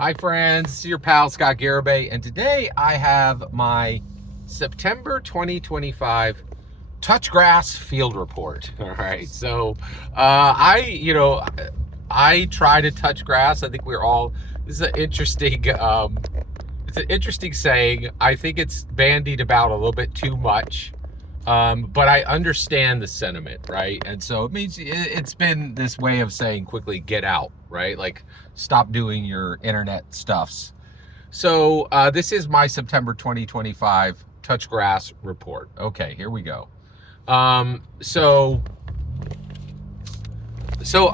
Hi friends, this is your pal Scott Garibay, and today I have my September 2025 Touchgrass Field Report. All right, so I try to touch grass. I think we're all. This is an interesting. It's an interesting saying. I think it's bandied about a little bit too much. But I understand the sentiment, right? And so it means it's been this way of saying quickly get out, right? Like stop doing your internet stuffs. So this is my September 2025 Touch Grass report. Okay, here we go. So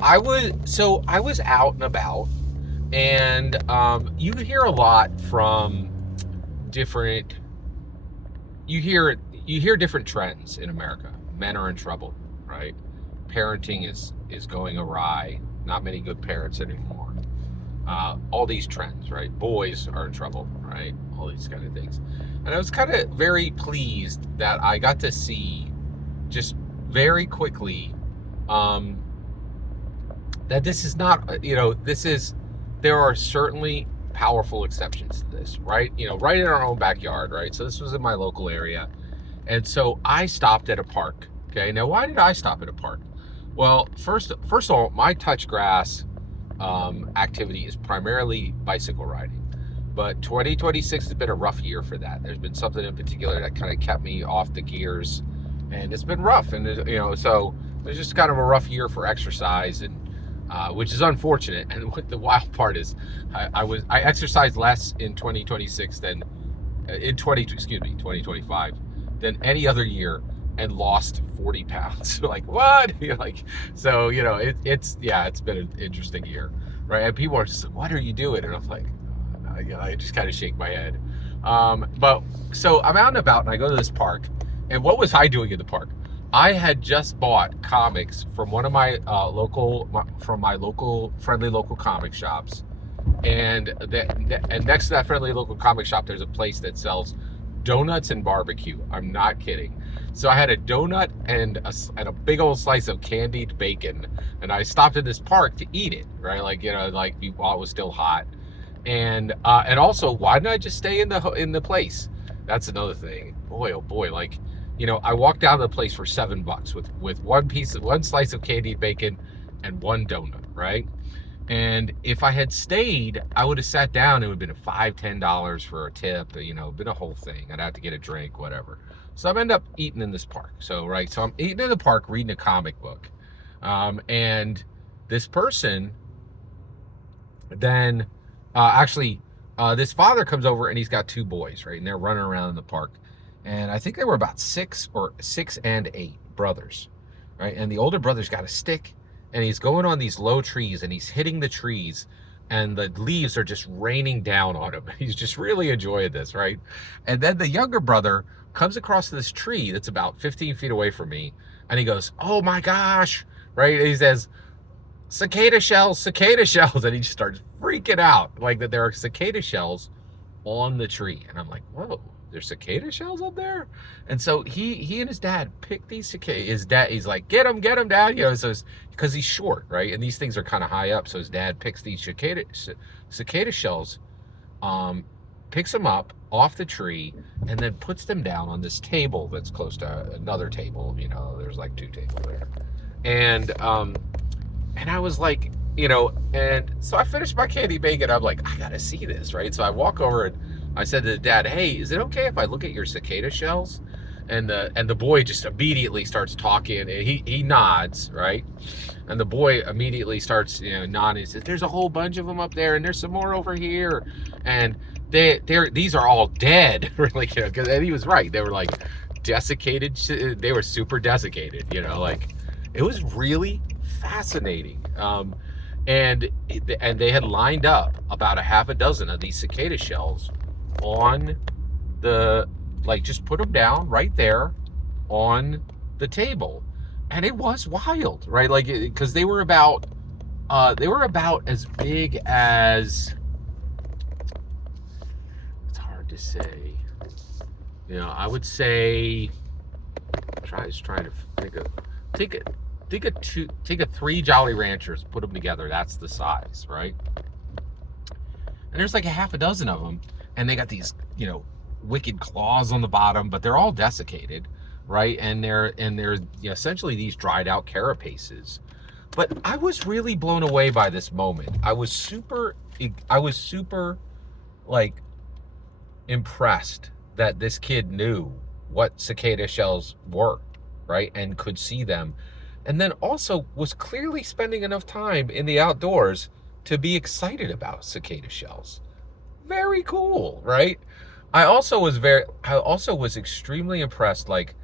I was out and about, and you hear a lot from different. You hear different trends in America. Men are in trouble, right? Parenting is going awry. Not many good parents anymore. All these trends, right? Boys are in trouble, right? All these kind of things. And I was kind of very pleased that I got to see just very quickly that this is not, there are certainly powerful exceptions to this, right? Right in our own backyard, right? So this was in my local area. And so I stopped at a park. Okay. Now, why did I stop at a park? Well, first of all, my touch grass activity is primarily bicycle riding. But 2026 has been a rough year for that. There's been something in particular that kind of kept me off the gears, and it's been rough. And so it's just kind of a rough year for exercise, and which is unfortunate. And what the wild part is, I exercised less in 2026 than in 2025 than any other year, and lost 40 pounds. Like, what? It's been an interesting year, right? And people are just like, what are you doing? And I'm like, I just kind of shake my head. But so I'm out and about, and I go to this park. And what was I doing in the park? I had just bought comics from one of my local friendly local comic shops, and next to that friendly local comic shop, there's a place that sells donuts and barbecue. I'm not kidding. So I had a donut and a big old slice of candied bacon, and I stopped at this park to eat it, right? While it was still hot. And also, why didn't I just stay in the place? That's another thing. Boy, oh boy, I walked down to the place for $7 with one slice of candied bacon and one donut, right? And if I had stayed, I would have sat down. It would have been $5-10 for a tip, been a whole thing. I'd have to get a drink, whatever. So I'm end up eating in this park. So I'm eating in the park, reading a comic book. And this person then this father comes over, and he's got two boys, right? And they're running around in the park. And I think they were about 6 and 8 brothers, right? And the older brother's got a stick, and he's going on these low trees, and he's hitting the trees, and the leaves are just raining down on him. He's just really enjoying this, right? And then the younger brother comes across this tree that's about 15 feet away from me, and he goes, oh my gosh, right? And he says, cicada shells, and he just starts freaking out, like that there are cicada shells on the tree. And I'm like, whoa, there's cicada shells up there? And so he and his dad pick these cicadas. His dad, he's like, get him, dad. So because he's short, right? And these things are kind of high up. So his dad picks these cicada shells, picks them up off the tree, and then puts them down on this table that's close to another table. There's like 2 tables there. And I was like, and so I finished my candy bacon. I'm like, I gotta see this, right? So I walk over, and I said to the dad, hey, is it okay if I look at your cicada shells? And the boy just immediately starts talking, and he nods, right? And the boy immediately starts, nodding. He says, there's a whole bunch of them up there, and there's some more over here. And these are all dead. And he was right. They were like desiccated. They were super desiccated, it was really fascinating. And they had lined up about a half a dozen of these cicada shells on the, just put them down right there on the table. And it was wild, right? Because they were about as big as, it's hard to say, I would say, trying to think of, take a 3 Jolly Ranchers, put them together. That's the size, right? and there's like a half a dozen of them, and they got these, you know, wicked claws on the bottom, but they're all desiccated, right? And they're essentially these dried out carapaces. But I was really blown away by this moment. I was super like impressed that this kid knew what cicada shells were, right? And could see them. And then also was clearly spending enough time in the outdoors to be excited about cicada shells. Very cool, right? I also was extremely impressed. Like,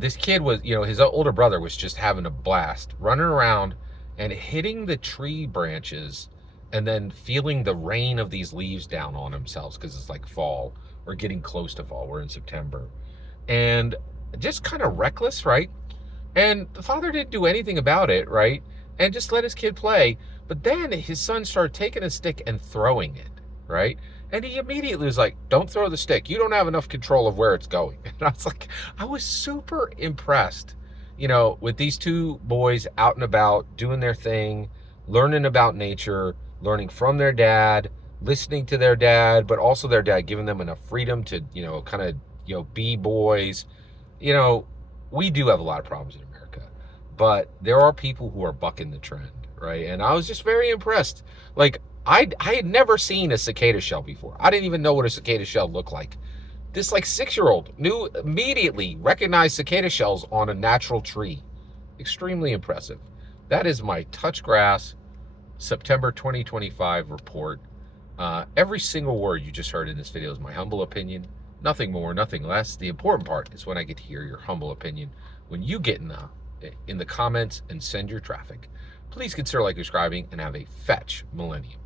this kid was, you know, his older brother was just having a blast running around and hitting the tree branches and then feeling the rain of these leaves down on themselves because it's like fall or getting close to fall. We're in September. And just kind of reckless, right? And the father didn't do anything about it, right? And just let his kid play. But then his son started taking a stick and throwing it, right? And he immediately was like, don't throw the stick. You don't have enough control of where it's going. And I was like, I was super impressed, you know, with these two boys out and about doing their thing, learning about nature, learning from their dad, listening to their dad, but also their dad giving them enough freedom to, you know, kind of, you know, be boys. You know, we do have a lot of problems in America, but there are people who are bucking the trend, right? And I was just very impressed. Like, I had never seen a cicada shell before. I didn't even know what a cicada shell looked like. This like 6-year-old knew immediately, recognized cicada shells on a natural tree. Extremely impressive. That is my Touch Grass September 2025 report. Every single word you just heard in this video is my humble opinion. Nothing more, nothing less. The important part is when I get to hear your humble opinion. When you get in the comments and send your traffic. Please consider like, subscribing, and have a fetch millennium.